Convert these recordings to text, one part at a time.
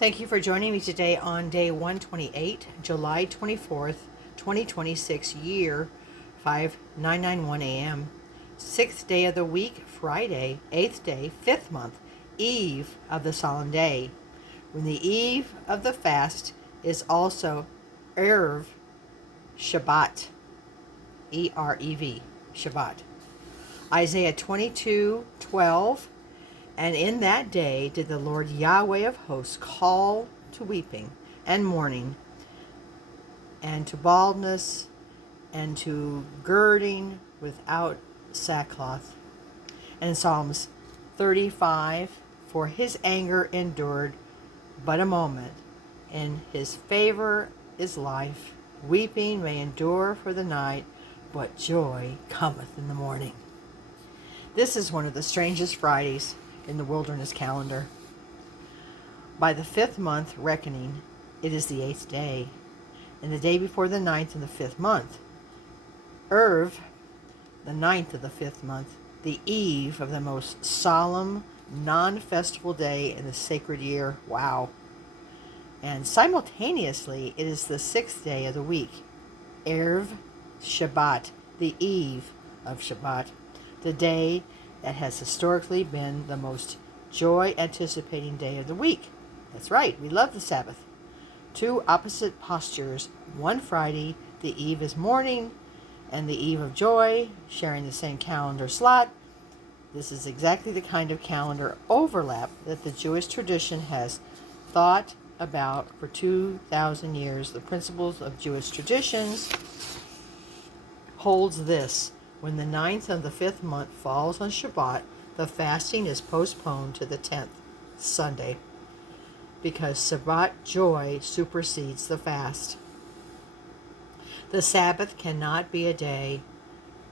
Thank you for joining me today on day 128, July 24th, 2026, year 5991 a.m. 6th day of the week, Friday, 8th day, 5th month, eve of the solemn day. When the eve of the fast is also Erev Shabbat, E-R-E-V, Shabbat. Isaiah 22:12. And in that day did the Lord Yahweh of hosts call to weeping and mourning, and to baldness, and to girding without sackcloth. And Psalms 35, for his anger endured but a moment, in his favor is life. Weeping may endure for the night, but joy cometh in the morning. This is one of the strangest Fridays in the wilderness calendar. By the 5th month reckoning, it is the 8th day, and the day before the 9th in the 5th month. Erev, the 9th of the 5th month, the eve of the most solemn, non-festival day in the sacred year. Wow. And simultaneously, it is the 6th day of the week. Erev Shabbat, the eve of Shabbat, the day that has historically been the most joy-anticipating day of the week. That's right, we love the Sabbath. Two opposite postures. One Friday, the eve is mourning, and the eve of joy, sharing the same calendar slot. This is exactly the kind of calendar overlap that the Jewish tradition has thought about for 2,000 years. The principles of Jewish traditions holds this. When the 9th of the 5th month falls on Shabbat, the fasting is postponed to the 10th, Sunday, because Shabbat joy supersedes the fast. The Sabbath cannot be a day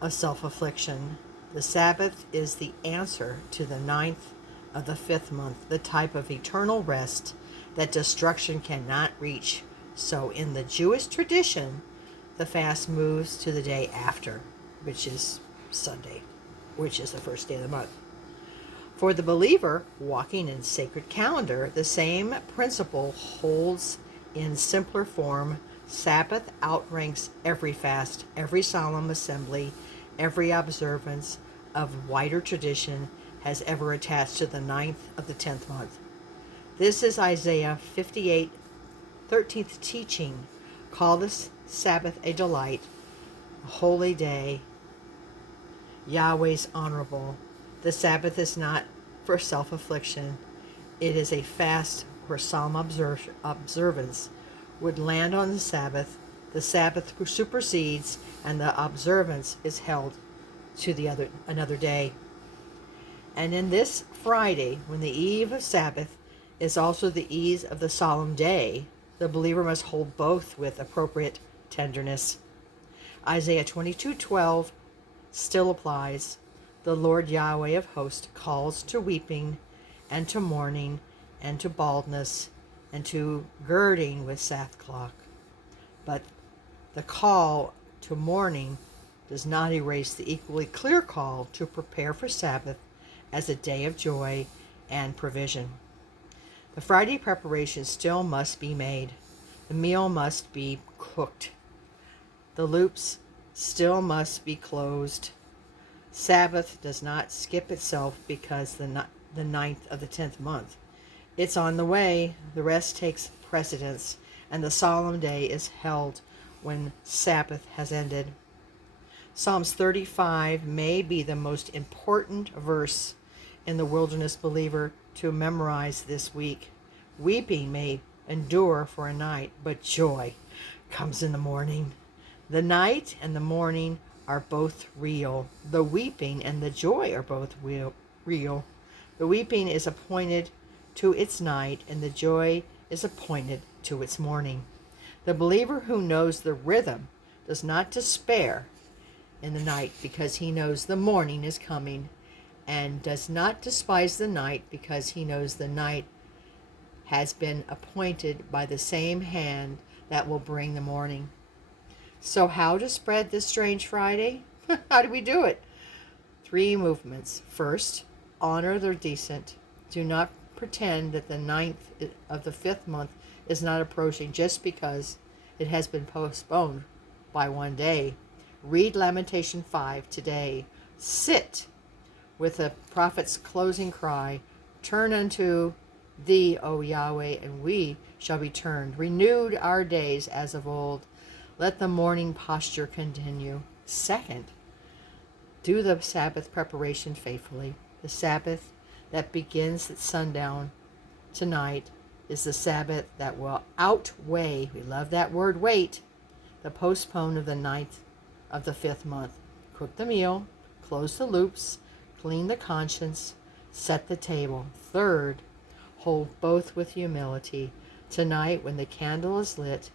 of self-affliction. The Sabbath is the answer to the 9th of the 5th month, the type of eternal rest that destruction cannot reach. So in the Jewish tradition, the fast moves to the day after, which is Sunday, which is the first day of the month. For the believer walking in sacred calendar, the same principle holds in simpler form. Sabbath outranks every fast, every solemn assembly, every observance of wider tradition has ever attached to the 9th of the 10th month. This is Isaiah 58, 13th teaching. Call this Sabbath a delight, a holy day, Yahweh's honorable. The Sabbath is not for self-affliction. It is a fast where solemn observance would land on the Sabbath. The Sabbath supersedes, and the observance is held to another day. And in this Friday, when the eve of Sabbath is also the eve of the solemn day, the believer must hold both with appropriate tenderness. Isaiah 22:12 still applies. The Lord Yahweh of hosts calls to weeping and to mourning and to baldness and to girding with sackcloth. But the call to mourning does not erase the equally clear call to prepare for Sabbath as a day of joy and provision. The Friday preparation still must be made. The meal must be cooked. The loops still must be closed. Sabbath does not skip itself because the 9th of the 10th month. It's on the way. The rest takes precedence, and the solemn day is held when Sabbath has ended. Psalms 35 may be the most important verse in the wilderness believer to memorize this week. Weeping may endure for a night, but joy comes in the morning. The night and the morning are both real. The weeping and the joy are both real. The weeping is appointed to its night, and the joy is appointed to its morning. The believer who knows the rhythm does not despair in the night because he knows the morning is coming, and does not despise the night because he knows the night has been appointed by the same hand that will bring the morning. So how to spread this strange Friday? How do we do it? 3 movements. First, honor the decent. Do not pretend that the ninth of the 5th month is not approaching just because it has been postponed by one day. Read Lamentation 5 today. Sit with the prophet's closing cry. Turn unto thee, O Yahweh, and we shall be turned. Renewed our days as of old. Let the morning posture continue. Second, do the Sabbath preparation faithfully. The Sabbath that begins at sundown tonight is the Sabbath that will outweigh, we love that word wait, the postpone of the ninth of the 5th month. Cook the meal, close the loops, clean the conscience, set the table. Third, hold both with humility. Tonight, when the candle is lit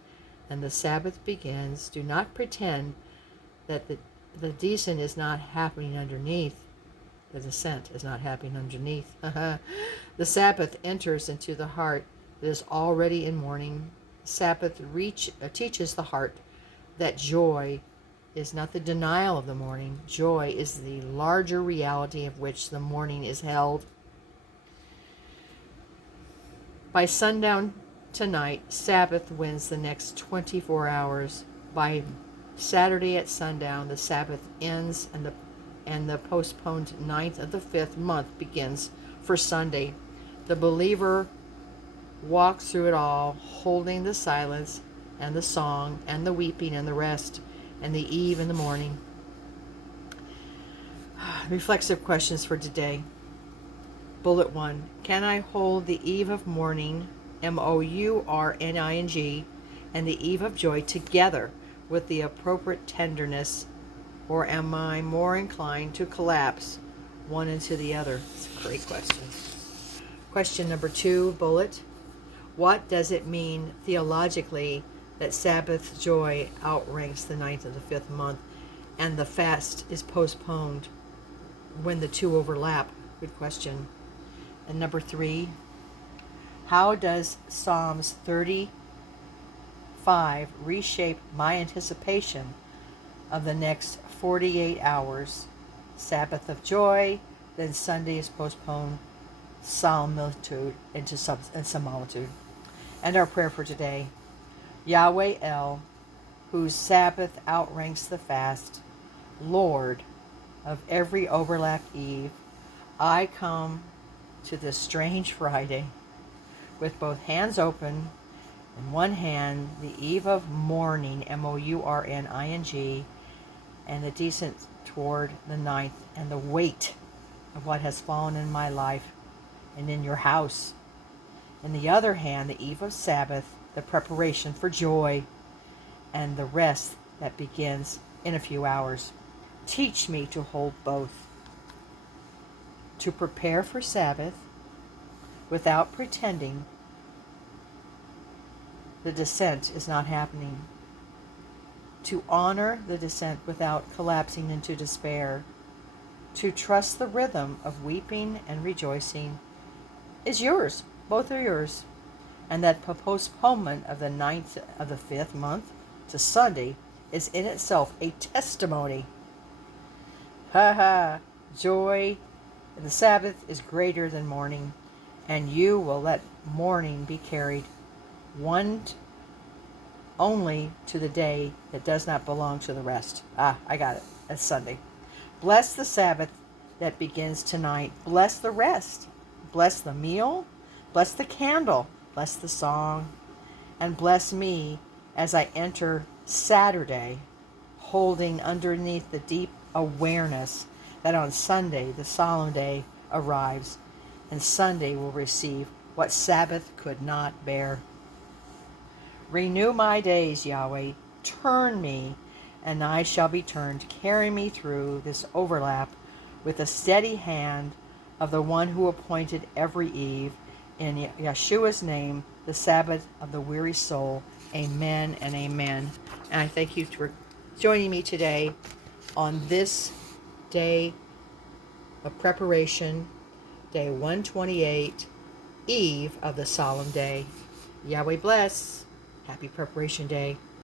and the Sabbath begins, do not pretend that the descent is not happening underneath. The descent is not happening underneath. The Sabbath enters into the heart that is already in mourning. Sabbath teaches the heart that joy is not the denial of the morning. Joy is the larger reality of which the morning is held. By sundown tonight, Sabbath wins the next 24 hours. By Saturday at sundown, the Sabbath ends and the postponed ninth of the 5th month begins for Sunday. The believer walks through it all, holding the silence and the song and the weeping and the rest and the eve and the morning. Reflexive questions for today. Bullet 1. Can I hold the eve of mourning, mourning, and the eve of joy together with the appropriate tenderness, or am I more inclined to collapse one into the other? It's a great question. Question number 2, bullet. What does it mean theologically that Sabbath joy outranks the ninth of the 5th month and the fast is postponed when the two overlap? Good question. And number 3, how does Psalms 35 reshape my anticipation of the next 48 hours? Sabbath of joy, then Sunday is postponed, solitude into some solitude. And our prayer for today. Yahweh El, whose Sabbath outranks the fast, Lord of every overlapped eve, I come to this strange Friday with both hands open. In one hand, the eve of mourning, mourning, and the descent toward the ninth, and the weight of what has fallen in my life and in your house. In the other hand, the eve of Sabbath, the preparation for joy, and the rest that begins in a few hours. Teach me to hold both, to prepare for Sabbath without pretending the descent is not happening, to honor the descent without collapsing into despair, to trust the rhythm of weeping and rejoicing is yours. Both are yours. And that postponement of the ninth of the 5th month to Sunday is in itself a testimony. Joy in the Sabbath is greater than mourning, and you will let mourning be carried one only to the day that does not belong to the rest. I got it. That's Sunday. Bless the Sabbath that begins tonight. Bless the rest. Bless the meal. Bless the candle. Bless the song. And bless me as I enter Saturday, holding underneath the deep awareness that on Sunday, the solemn day, arrives, and Sunday will receive what Sabbath could not bear. Renew my days, Yahweh. Turn me, and I shall be turned. Carry me through this overlap with the steady hand of the one who appointed every eve. In Yeshua's name, the Sabbath of the weary soul. Amen and amen. And I thank you for joining me today on this day of preparation, day 128, eve of the solemn day. Yahweh bless. Happy Preparation Day.